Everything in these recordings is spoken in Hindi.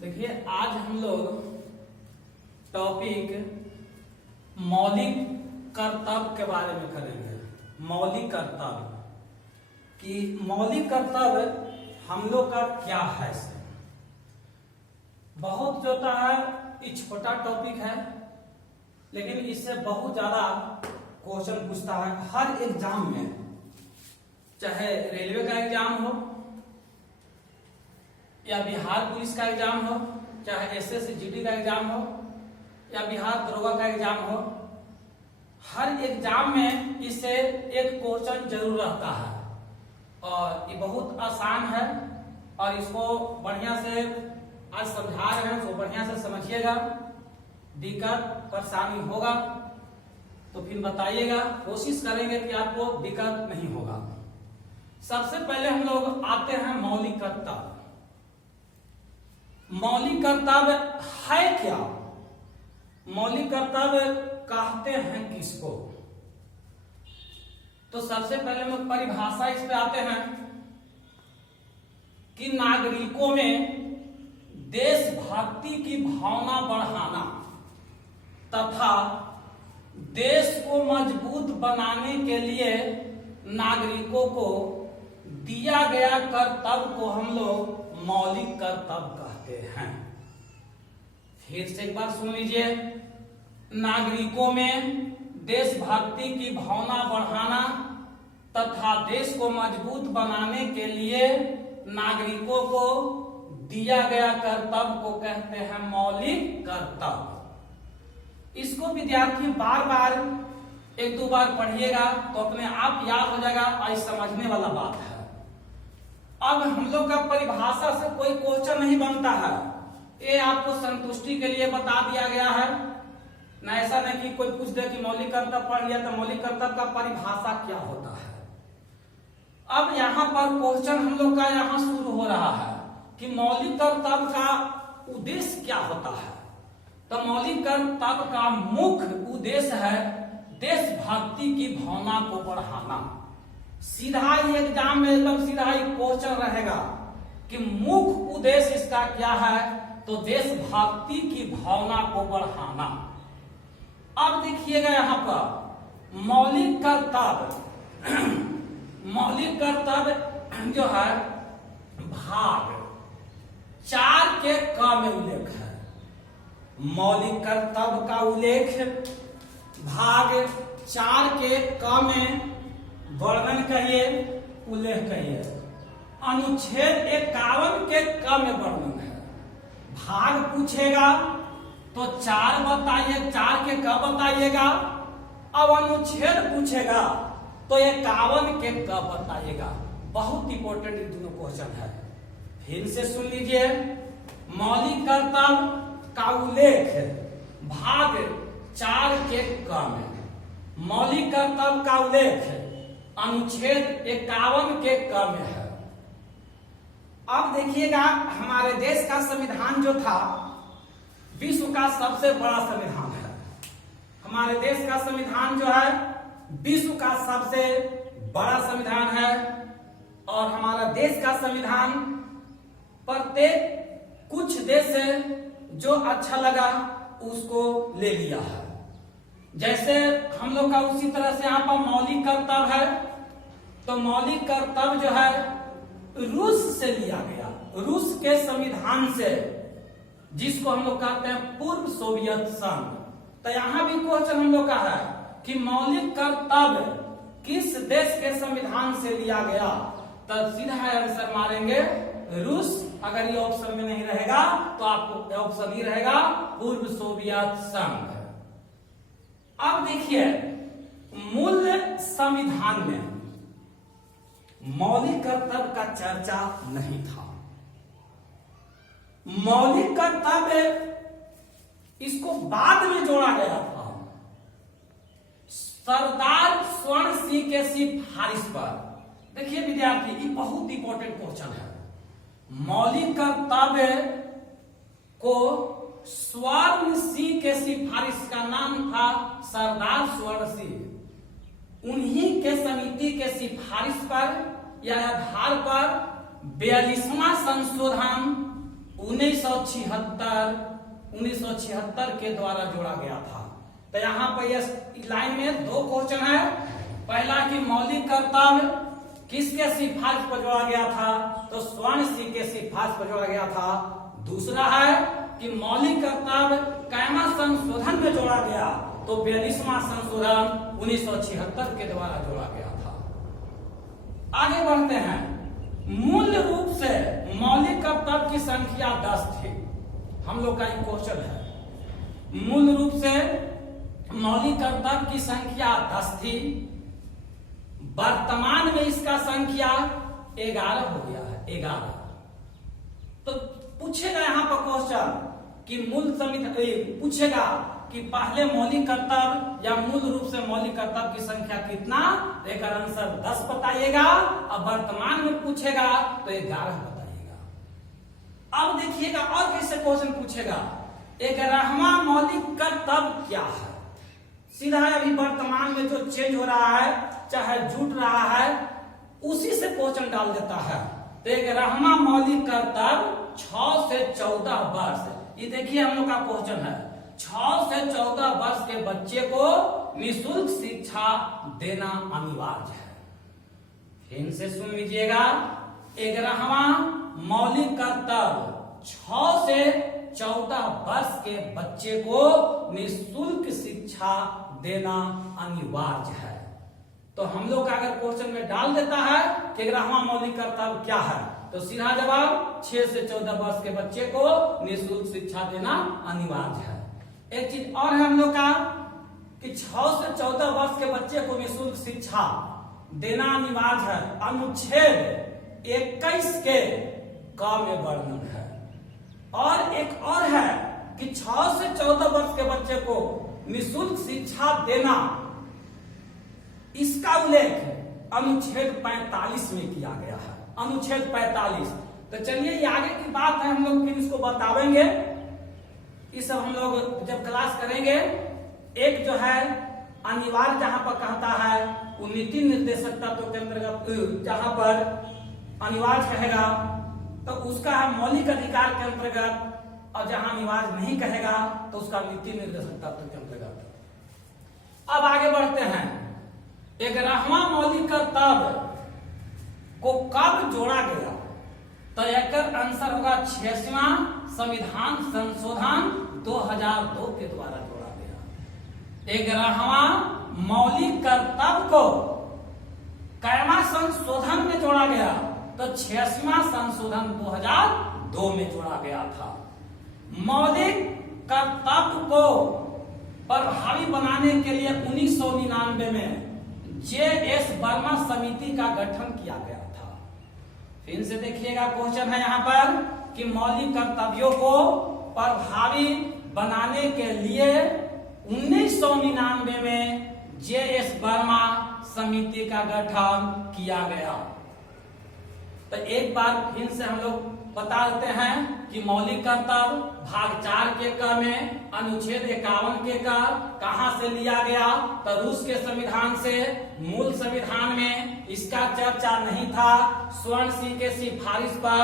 देखिए आज हम लोग टॉपिक मौलिक कर्तव्य के बारे में करेंगे। मौलिक कर्तव्य कि मौलिक कर्तव्य हम लोग का क्या है। बहुत जो होता है ये छोटा टॉपिक है, लेकिन इससे बहुत ज्यादा क्वेश्चन पूछता है हर एग्जाम में, चाहे रेलवे का एग्जाम हो या बिहार पुलिस का एग्जाम हो, चाहे एसएससी जीडी का एग्जाम हो या बिहार दरोगा का एग्जाम हो। हर एग्जाम में इससे एक क्वेश्चन जरूर रहता है और ये बहुत आसान है और इसको बढ़िया से आज समझा रहे हैं, तो बढ़िया से समझिएगा। दिक्कत परेशानी होगा तो फिर बताइएगा, कोशिश करेंगे कि आपको दिक्कत नहीं होगा। सबसे पहले हम लोग आते हैं मौलिक कर्तव्य। मौलिक कर्तव्य है क्या? मौलिक कर्तव्य कहते हैं किसको? तो सबसे पहले हम परिभाषा इस पे आते हैं कि नागरिकों में देशभक्ति की भावना बढ़ाना तथा देश को मजबूत बनाने के लिए नागरिकों को दिया गया कर्तव्य को हम लोग मौलिक कर्तव्य कहते हैं। फिर से एक बार सुन लीजिए। नागरिकों में देशभक्ति की भावना बढ़ाना तथा देश को मजबूत बनाने के लिए नागरिकों को दिया गया कर्तव्य को कहते हैं मौलिक कर्तव्य। इसको विद्यार्थी बार बार एक दो बार पढ़िएगा तो अपने आप याद हो जाएगा और समझने वाला बात है। अब हम लोग का परिभाषा से कोई क्वेश्चन नहीं बनता है, ये आपको संतुष्टि के लिए बता दिया गया है ना। ऐसा नहीं कि कोई पूछ दे कि मौलिक कर्तव्य पढ़ लिया तो मौलिक कर्तव्य का परिभाषा क्या होता है। अब यहाँ पर क्वेश्चन हम लोग का यहाँ शुरू हो रहा है कि मौलिक कर्तव्य का उद्देश्य क्या होता है। तो मौलिक कर्तव्य का मुख्य उद्देश्य है देशभक्ति की भावना को बढ़ाना। सीधा ही एग्जाम में एकदम सीधा ही क्वेश्चन रहेगा कि मुख्य उद्देश्य इसका क्या है, तो देशभक्ति की भावना को बढ़ाना। अब देखिएगा यहाँ पर मौलिक कर्तव्य मौलिक कर्तव्य जो है भाग 4 के क में उल्लेख है। मौलिक कर्तव्य का उल्लेख भाग 4 के क में वर्णन कहिए, उल्लेख कहिए। अनुच्छेद 51 के क में वर्णन है। भाग पूछेगा तो 4 बताइए, 4 के क बताइएगा। अब अनुच्छेद पूछेगा तो 51 के क बताइएगा। बहुत इंपॉर्टेंट ये दोनों क्वेश्चन है। फिर से सुन लीजिए। मौलिक कर्तव्य का उल्लेख भाग 4 के क में, मौलिक कर्तव्य का उल्लेख अनुच्छेद 51 के क में है। अब देखिएगा हमारे देश का संविधान जो था विश्व का सबसे बड़ा संविधान है। हमारे देश का संविधान जो है विश्व का सबसे बड़ा संविधान है और हमारा देश का संविधान प्रत्येक कुछ देश से जो अच्छा लगा उसको ले लिया है। जैसे हम लोग का उसी तरह से यहाँ पर मौलिक कर्तव्य है, तो मौलिक कर्तव्य जो है रूस से लिया गया, रूस के संविधान से, जिसको हम लोग कहते हैं पूर्व सोवियत संघ। तो यहाँ भी क्वेश्चन हम लोग का है कि मौलिक कर्तव्य किस देश के संविधान से लिया गया, तब सीधा आंसर मारेंगे रूस। अगर ये ऑप्शन में नहीं रहेगा तो आपको ऑप्शन ही रहेगा पूर्व सोवियत संघ। अब देखिए मूल संविधान में मौलिक कर्तव्य का चर्चा नहीं था। मौलिक कर्तव्य इसको बाद में जोड़ा गया था सरदार स्वर्ण सिंह के सिफारिश पर। देखिए विद्यार्थी, ये बहुत इंपॉर्टेंट क्वेश्चन है। मौलिक कर्तव्य को स्वर्ण सिंह के सिफारिश का नाम था सरदार स्वर्ण सिंह। उन्हीं के समिति के सिफारिश पर या आधार पर 42वां संशोधन 1976 के द्वारा जोड़ा गया था। तो यहाँ पर यह लाइन में दो क्वेश्चन है। पहला कि मौलिक कर्तव्य किसके सिफारिश पर जोड़ा गया था, तो स्वर्ण सिंह के सिफारिश पर जोड़ा गया था। दूसरा है कि मौलिक कर्तव्य कैमा संशोधन में जोड़ा गया, तो 42वां संशोधन 1976 के द्वारा जोड़ा गया था। आगे बढ़ते हैं। मूल रूप से मौलिक कर्तव्य की संख्या 10 थी। हम लोग का एक क्वेश्चन है। मूल रूप से मौलिक कर्तव्य की संख्या 10 थी, वर्तमान में इसका संख्या 11 हो गया है। 11 तो पूछेगा यहाँ पर क्वेश्चन कि पूछेगा कि पहले मौलिक कर्तव्य या मूल रूप से मौलिक कर्तव्य की संख्या कितना, एक आंसर 10 बताइएगा। अब वर्तमान में पूछेगा तो 11 बताइएगा। अब देखिएगा और कैसे क्वेश्चन पूछेगा, 11वां मौलिक कर्तव्य क्या है। सीधा अभी वर्तमान में जो चेंज हो रहा है, चाहे जुट रहा है, उसी से क्वेश्चन डाल देता है। तो 11वां मौलिक कर्तव्य 6 से 14 वर्ष। ये देखिए हम लोग का क्वेश्चन है, 6 से 14 वर्ष के बच्चे को निःशुल्क शिक्षा देना अनिवार्य है। फिर से सुन लीजिएगा, 11वां मौलिक कर्तव्य 6 से 14 वर्ष के बच्चे को निःशुल्क शिक्षा देना अनिवार्य है। तो हम लोग का अगर क्वेश्चन में डाल देता है कि 11वां मौलिक कर्तव्य क्या है, तो सीधा जवाब 6 से 14 वर्ष के बच्चे को निःशुल्क शिक्षा देना अनिवार्य है। एक चीज और है हम लोग का कि 6 से 14 वर्ष के बच्चे को निःशुल्क शिक्षा देना अनिवार्य है। अनुच्छेद 21 के क में वर्णन है। और एक और है कि 6 से 14 वर्ष के बच्चे को निःशुल्क शिक्षा देना, इसका उल्लेख अनुच्छेद 45 में किया गया है। अनुच्छेद 45। तो चलिए ये आगे की बात है, हम लोग फिर इसको बतावेंगे। ये सब हम लोग जब क्लास करेंगे। एक जो है अनिवार्य जहां पर कहता है वो नीति निर्देशक तत्व के अंतर्गत, जहां पर अनिवार्य कहेगा तो उसका है मौलिक अधिकार के अंतर्गत, और जहां अनिवार्य नहीं कहेगा तो उसका नीति निर्देशक तत्व के अंतर्गत। अब आगे बढ़ते हैं। 11वां मौलिक कर्तव्य को कब जोड़ा गया, तो एक आंसर होगा 86वां संविधान संशोधन 2002 के द्वारा जोड़ा गया। 11वां मौलिक कर्तव्य को कैमा संशोधन में जोड़ा गया, तो 86वां संशोधन 2002 में जोड़ा गया था। मौलिक कर्तव्य को प्रभावी बनाने के लिए 1999 में जे.एस. वर्मा समिति का गठन किया गया था। फिर से देखिएगा क्वेश्चन है यहाँ पर कि मौलिक कर्तव्यों को प्रभावी बनाने के लिए 1999 में जे.एस. वर्मा समिति का गठन किया गया। तो एक बार फिर से हम लोग बता देते हैं कि मौलिक कर्तव्य भाग 4 के क में अनुच्छेद 51 के क कहां से लिया गया, तो रूस के संविधान से। मूल संविधान में इसका चर्चा नहीं था। स्वर्ण सिंह के सिफारिश पर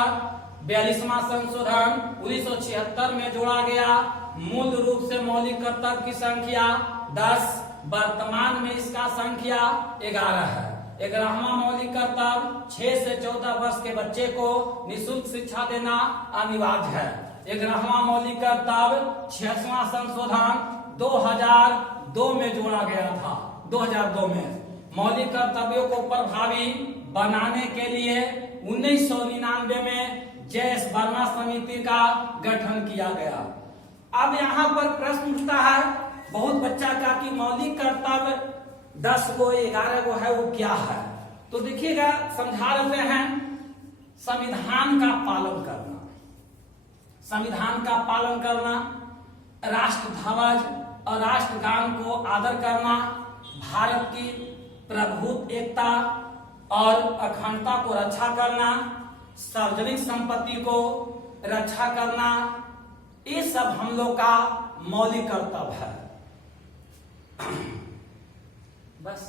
42वां संशोधन 1976 में जोड़ा गया। मूल रूप से मौलिक कर्तव्य की संख्या 10, वर्तमान में इसका संख्या 11 है। 11वां मौलिक कर्तव्य 6 से 14 वर्ष के बच्चे को निःशुल्क शिक्षा देना अनिवार्य है। 11वां मौलिक कर्तव्य 86वां संशोधन 2002 में जोड़ा गया था। 2002 में मौलिक कर्तव्यों को प्रभावी बनाने के लिए 1999 में जे.एस. वर्मा समिति का गठन किया गया। अब यहाँ पर प्रश्न उठता है बहुत बच्चा का कि मौलिक कर्तव्य 10 को 11 को है, वो क्या है। तो देखिएगा समझा रहे हैं। संविधान का पालन करना, संविधान का पालन करना, राष्ट्र ध्वज और राष्ट्रगान को आदर करना, भारत की प्रभुत्व एकता और अखंडता को रक्षा करना, सार्वजनिक संपत्ति को रक्षा करना, ये सब हम लोग का मौलिक कर्तव्य है। बस।